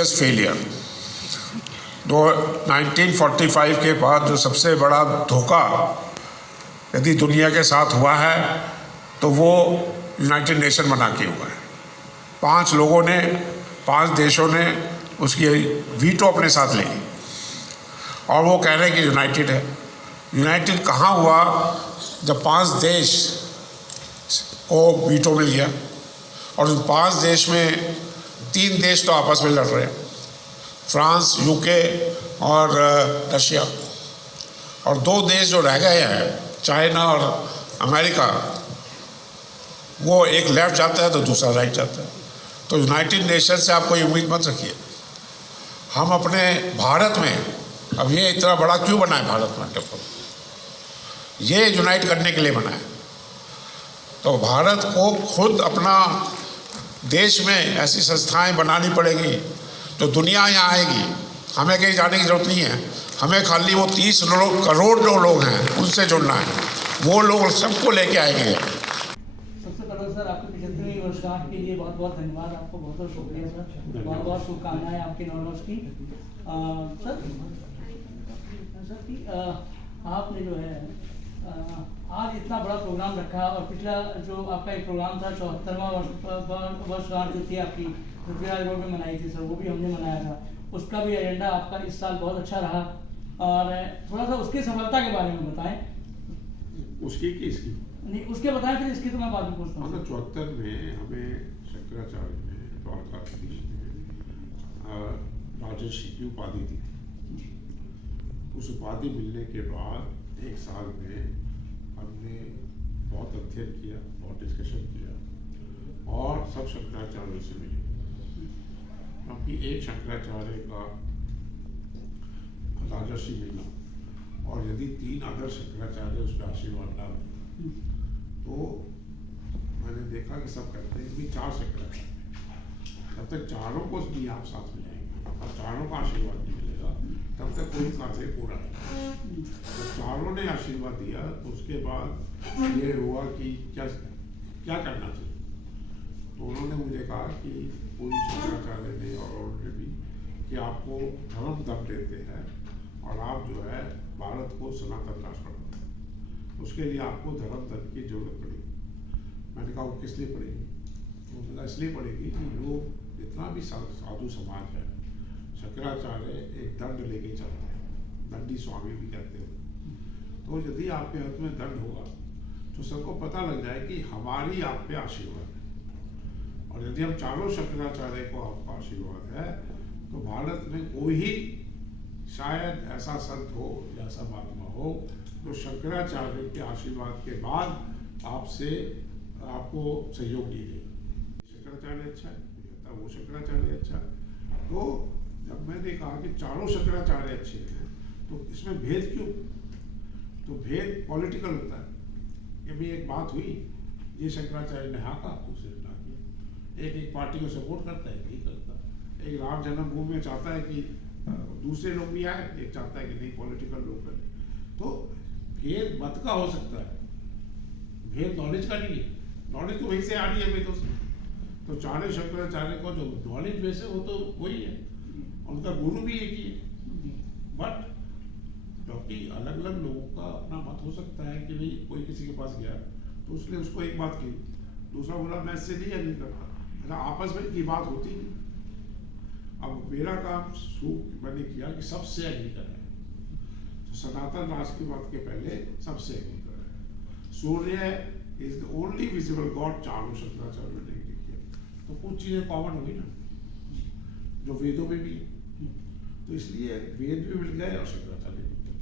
Biggest failure. 1945 के बाद जो सबसे बड़ा धोखा यदि दुनिया के साथ हुआ है तो वो यूनाइटेड नेशन बना के हुआ है। 5 लोगों ने, 5 देशों ने उसकी वीटो अपने साथ ली और वो कह रहे हैं कि यूनाइटेड है। यूनाइटेड कहाँ हुआ? जब 5 देश को वीटो मिल गया और उन 5 देश में 3 देश तो आपस में लड़ रहे हैं, फ्रांस, यूके और रशिया, और 2 देश जो रह गए हैं, चाइना और अमेरिका, वो एक लेफ्ट जाता है तो दूसरा राइट जाता है। तो यूनाइटेड नेशन से आप कोई उम्मीद मत रखिए। हम अपने भारत में, अब ये इतना बड़ा क्यों बना है भारत में टेम्पल? ये यूनाइट करने के लिए बना है। तो भारत को खुद अपना देश में ऐसी संस्थाएं बनानी पड़ेगी जो दुनिया यहाँ आएगी। हमें कहीं जाने की जरूरत नहीं है, हमें खाली वो 30 करोड़ जो लोग हैं उनसे जुड़ना है। वो लोग सबको लेके आएंगे। सबसे पहले सर आपके 75वीं वर्षगांठ के लिए बहुत बहुत धन्यवाद, आपको बहुत बहुत शुक्रिया सर, बहुत बहुत शुभकामनाएं आपके नववर्ष की। सर कि आपने जो है आज इतना बड़ा प्रोग्राम रखा और पिछला जो आपका एक प्रोग्राम था 74वां वर्षगांठ जो थी आपकी पृथ्वीराज रोड में मनाई थी सर, वो भी हमने मनाया था। उसका भी एजेंडा आपका इस साल बहुत अच्छा रहा और थोड़ा सा उसकी सफलता के बारे में बताएं। उसकी कि इसकी? नहीं, उसके बताएं, फिर इसकी तो मैं बाद में पूछता हूँ। 74 में हमें शंकराचार्य ने द्वारकाधीश ने राजर्षि की उपाधि दी थी। उस उपाधि मिलने के बाद 1 साल में हमने बहुत अध्ययन किया, बहुत डिस्कशन किया और सब शंकराचार्यों से मिले, क्योंकि एक शंकराचार्य का राजर्षि मिलना और यदि 3 अदर शंकराचार्य उस पर आशीर्वाद ना तो मैंने देखा कि सब करते हैं कि 4 शंकराचार्य, तब तक चारों को भी आप साथ में जाएंगे और चारों का आशीर्वाद नहीं मिलेगा तब तक कोई कार्य पूरा नहीं। तो चारों ने आशीर्वाद दिया तो उसके बाद ये हुआ कि क्या करना चाहिए। तो उन्होंने मुझे कहा कि पूरी शंकराचार्य ने और उन्होंने भी कि आपको धर्म दम देते हैं और आप जो है भारत को सनातन राष्ट्र बनाओ, उसके लिए आपको धर्म दम की जरूरत पड़ेगी। मैंने कहा वो किस लिए पड़ेगी? तो उन्होंने इसलिए पड़ेगी कि लोग जितना भी साधु समाज है, शंकराचार्य एक दंड लेके चलते हैं, दंडी स्वामी भी कहते हैं। तो यदि आपके हाथ में दंड होगा तो सबको पता लग जाए कि हमारी आप पे आशीर्वाद है। और यदि हम चारों शंकराचार्य को आपका आशीर्वाद है तो भारत में कोई ही शायद ऐसा संत हो या ऐसा महात्मा हो जो शंकराचार्य के आशीर्वाद के बाद आपको सहयोग नहीं देगा। शंकराचार्य अच्छा है, वो शंकराचार्य अच्छा है। तो जब मैंने कहा कि चारों शंकराचार्य अच्छे हैं तो इसमें भेद क्यों? तो भेद पॉलिटिकल होता है कि भाई एक बात हुई, ये शंकराचार्य ने हाँ कहा, दूसरे ने ना किया। एक पार्टी को सपोर्ट करता है, नहीं करता। एक राम जन्मभूमि में चाहता है कि दूसरे लोग भी आए, एक चाहता है कि नहीं पॉलिटिकल लोग करें। तो भेद मत का हो सकता है, भेद नॉलेज का नहीं है। नॉलेज तो वहीं से आ रही है वेदों से। तो चारों शंकराचार्य को जो नॉलेज वैसे वो तो वही है, उनका गुरु भी एक ही है। बट क्योंकि अलग अलग लोगों का अपना मत हो सकता है कि भाई कोई किसी के पास गया तो उसने उसको एक बात की, दूसरा बोला मैं इससे नहीं एग्री करता, मतलब आपस में की बात होती नहीं। अब मेरा काम मैंने किया कि सबसे एग्री करें। तो सनातन राष्ट्र की बात के पहले सबसे एग्री करें। सूर्य is the only visible God, चारों शंकराचार्य ने एग्री किया। तो कुछ चीजें कॉमन हुई ना जो वेदों में भी, तो इसलिए वेद भी मिल गए और शंकराचार्य भी मिल गए,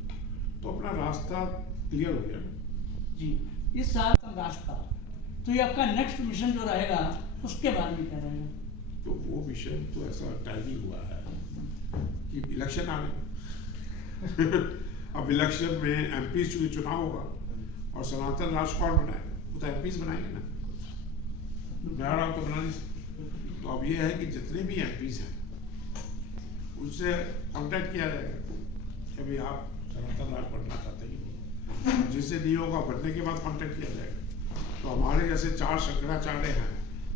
तो अपना रास्ता क्लियर हो गया ना जी। इस साल का रास्ता, तो ये आपका नेक्स्ट मिशन जो रहेगा उसके बारे में क्या रहेगा? तो वो मिशन तो ऐसा टाइमिंग हुआ है कि इलेक्शन आ गए। अब इलेक्शन में एमपी चुनाव होगा और सनातन राष्ट्र कौन बनाएगा? वो तो एमपी बनाएंगे ना, बिहार तो बना नहीं सकते। तो अब ये है कि जितने भी एमपीज हैं उनसे कांटेक्ट किया जाएगा कि भाई आप सनातन राज बनना चाहते ही नहीं, जिससे नहीं होगा बनने के बाद कांटेक्ट किया जाएगा। तो हमारे जैसे 4 शंकराचार्य हैं,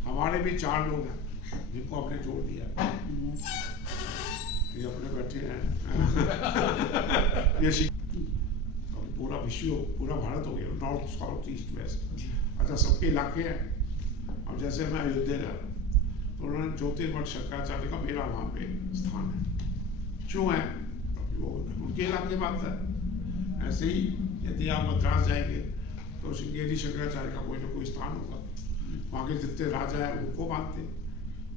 हमारे भी 4 लोग हैं जिनको आपने जोड़ दिया, ये अपने बैठे हैं ये पूरा विश्व, पूरा भारत हो गया, नॉर्थ साउथ ईस्ट वेस्ट। अच्छा, सबके इलाके हैं। अब जैसे मैं अयोध्या जा रहा हूँ तो उन्होंने ज्योतिर्मठ शंकराचार्य का मेरा वहाँ पे स्थान है। क्यों है? क्योंकि वो उनके इलाके बात है। ऐसे ही यदि आप मद्रास जाएंगे तो श्रृंगेरी शंकराचार्य का कोई ना कोई स्थान होगा, वहाँ के जितने राजा हैं उनको मानते।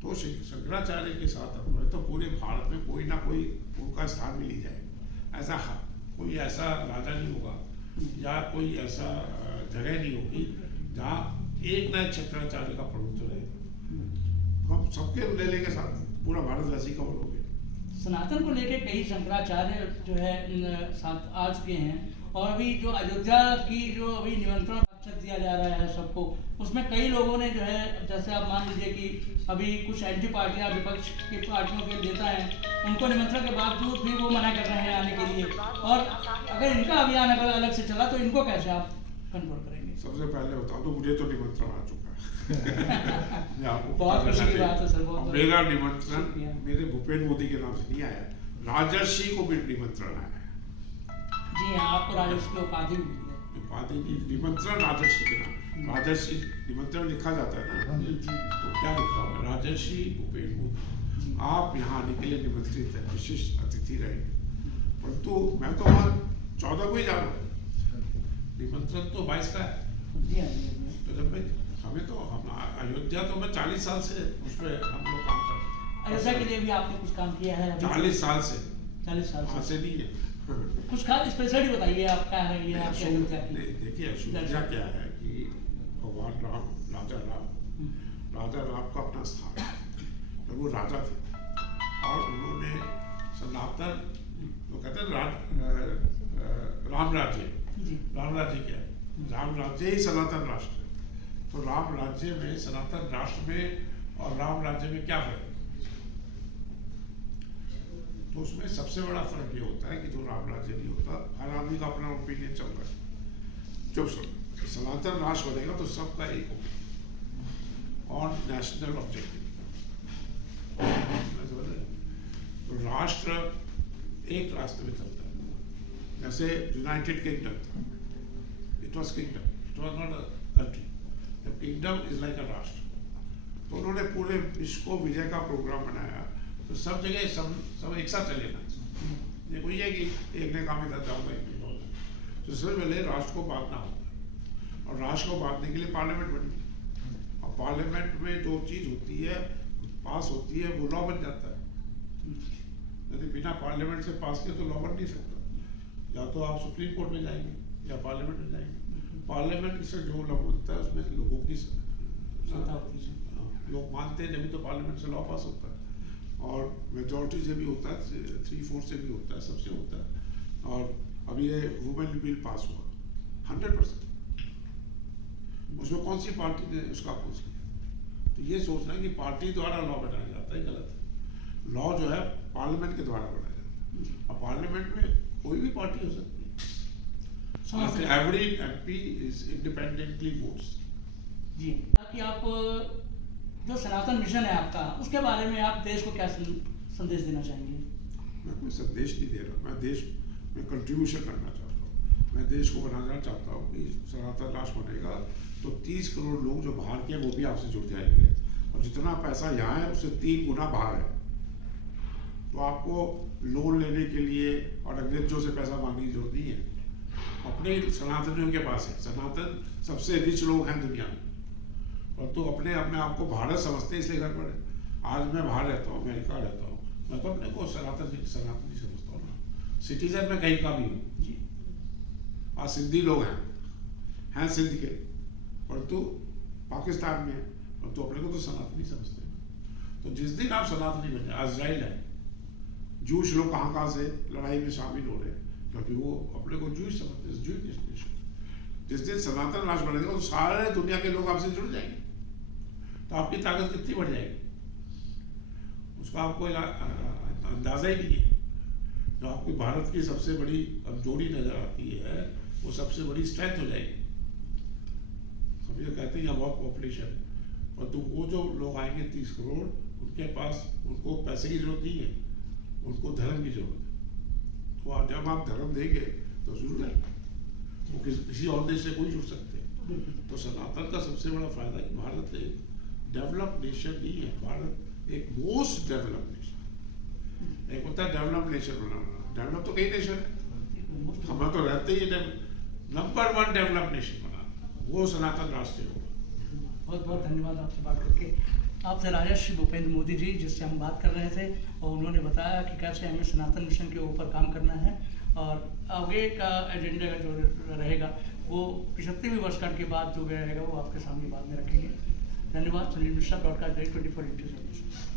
तो शंकराचार्य के साथ अपने तो पूरे भारत में कोई ना कोई उनका स्थान मिल ही जाएगा। ऐसा कोई ऐसा राजा नहीं होगा या कोई ऐसा जगह नहीं होगी जहाँ एक ना एक शंकराचार्य का प्रभुत्व रहे। हम सबके ले लेके साथ पूरा भारत वैसे ही कवर हो गया। सनातन को लेके कई शंकराचार्य जो है साथ आ चुके हैं, और अभी जो अयोध्या की जो अभी निमंत्रण दिया जा रहा है सबको, उसमें कई लोगों ने जो है, जैसे आप मान लीजिए कि अभी कुछ एंटी पार्टियां, विपक्ष की पार्टियों के नेता हैं, उनको निमंत्रण के बावजूद भी वो मना कर रहे हैं आने के लिए। और अगर इनका अभियान अगर अलग से चला तो इनको कैसे आप कंट्रोल करेंगे? सबसे पहले बता दो, मुझे तो निमंत्रण आ चुका है। बहुत खुशी की बात है सर। मेरा निमंत्रण मेरे भूपेन्द्र मोदी के नाम से नहीं आया, राजर्षि को भी निमंत्रण आया है। जी हाँ, आपको राजर्षि की उपाधि मिली है। उपाधि की निमंत्रण राजर्षि के नाम, राजर्षि निमंत्रण लिखा जाता है ना, तो क्या लिखा हुआ? राजर्षि भूपेन्द्र मोदी, आप यहाँ आने के लिए निमंत्रित है, विशिष्ट अतिथि रहे। परंतु मैं तो वहाँ 14 को ही जा रहा हूँ, निमंत्रण तो 22 का है। तो जब मैं हमें तो हम अयोध्या तो मैं 40 साल से उस पर हम लोग काम करते हैं। अयोध्या के लिए भी आपने कुछ काम किया है? 40 साल से। 40 साल से नहीं है। कुछ खास स्पेशलिटी बताइए, आप क्या है ये आपके अयोध्या की? देखिए, अयोध्या क्या है कि भगवान राम, राजा राम का अपना स्थान है। तो वो राजा थे और उन्होंने सनातन, वो कहते हैं राम राज्य क्या है? राम राज्य ही सनातन राष्ट्र है। तो राम राज्य में, सनातन राष्ट्र में और राम राज्य में क्या फर्क है? तो उसमें सबसे बड़ा फर्क ये होता है कि जो राम राज्य नहीं होता, हर आदमी का अपना ओपिनियन चल रहा है। जब सनातन राष्ट्र बनेगा तो सबका एक ऑन नेशनल ऑब्जेक्टिव, तो राष्ट्र एक रास्ते में चलता है। जैसे यूनाइटेड किंगडम था, it was kingdom, it was not a country. The kingdom is like अ राष्ट्र। तो उन्होंने पूरे विश्व को विजय का प्रोग्राम बनाया, तो सब जगह सब एक साथ चलेगा। ये कोई है कि एक ने काम इधर जाऊंगा, एक ने जाऊंगा। तो सबसे पहले राष्ट्र को बांटना होता है, और राष्ट्र को बांटने के लिए पार्लियामेंट बनी। और पार्लियामेंट में जो चीज होती है, पास होती है, वो लॉ बन जाता है। यदि बिना पार्लियामेंट से पास किया तो लॉ बन नहीं सकता। या तो आप सुप्रीम कोर्ट में जाएंगे या पार्लियामेंट में जाएंगे। पार्लियामेंट से जो लॉ बनता है उसमें लोगों की लोग मानते हैं, जब तो पार्लियामेंट से लॉ पास होता है। और मेजॉरिटी से भी होता है, 3/4 से भी होता है, सबसे होता है। और अब ये वुमेन बिल पास हुआ 100%, उसमें कौन सी पार्टी ने उसका अपोज किया? तो ये सोचना है कि पार्टी द्वारा लॉ बनाया जाता है, गलत है। लॉ जो है पार्लियामेंट के द्वारा बनाया जाता है, और पार्लियामेंट में कोई भी पार्टी हो सकती है। Every MP is independently votes. जी, ताकि आप जो सनातन मिशन है आपका, उसके बारे में आप देश को क्या संदेश देना चाहेंगे? मैं कोई संदेश नहीं दे रहा, मैं देश में कंट्रीब्यूशन करना चाहता हूँ। मैं देश को बनाना चाहता हूँ कि सनातन राष्ट्र बनेगा तो 30 करोड़ लोग जो बाहर के वो भी आपसे जुड़ जाएंगे, और जितना पैसा यहाँ है उससे 3 गुना बाहर है। तो आपको लोन लेने के लिए और अंग्रेजों से पैसा मांगने की जरूरत नहीं है, अपने सनातनियों के पास है। सनातन सबसे रिच लोग हैं दुनिया में, और तो अपने आप को भारत समझते हैं, इसलिए घर पर आज मैं बाहर रहता हूँ, अमेरिका रहता हूँ, मैं तो अपने को सनातनी समझता हूँ ना। सिटीजन में कहीं का भी हूँ। आज सिंधी लोग हैं सिंध के, परंतु पाकिस्तान में, परंतु अपने को तो सनातनी समझते हैं। तो जिस दिन आप सनातनी बन जाए, इजराइल है, जूश लोग कहाँ से लड़ाई में शामिल हो रहे हैं, क्योंकि वो अपने को जूश समझते हैं, जूश नेशन। जिस दिन सनातन राष्ट्र बनेगा तो सारे दुनिया के लोग आपसे जुड़ जाएंगे, तो आपकी ताकत कितनी बढ़ जाएगी उसका आपको अंदाजा ही नहीं है। जो आपकी भारत की सबसे बड़ी कमजोरी नजर आती है, वो सबसे बड़ी स्ट्रेंथ हो जाएगी। हम ये कहते हैं यहाँ बहुत पॉपुलेशन है, और तो वो जो लोग आएंगे 30 करोड़, उनके पास उनको पैसे की जरूरत नहीं है, उनको धर्म की जरूरत है। तो जब आप धर्म देंगे तो जुड़ गए, वो किसी और देश से कोई जुड़ सकते हैं। तो सनातन का सबसे बड़ा फायदा है कि भारत एक डेवलप नेशन नहीं है, भारत एक मोस्ट डेवलप नेशन। एक होता है डेवलप नेशन बनाना, डेवलप तो कई नेशन है, हम तो रहते ही नंबर 1 डेवलप नेशन बनाना, वो सनातन राष्ट्र होगा। बहुत बहुत धन्यवाद आपसे बात करके। आपसे राजर्षि भूपेंद्र मोदी जी, जिससे हम बात कर रहे थे, और उन्होंने बताया कि कैसे हमें सनातन मिशन के ऊपर काम करना है और आगे का एजेंडा का जो रहेगा वो 75वीं वर्षगांठ के बाद जो रहेगा वो आपके सामने बाद में रखेंगे। धन्यवाद। Sunil Mishra, broadcast 24 into 7।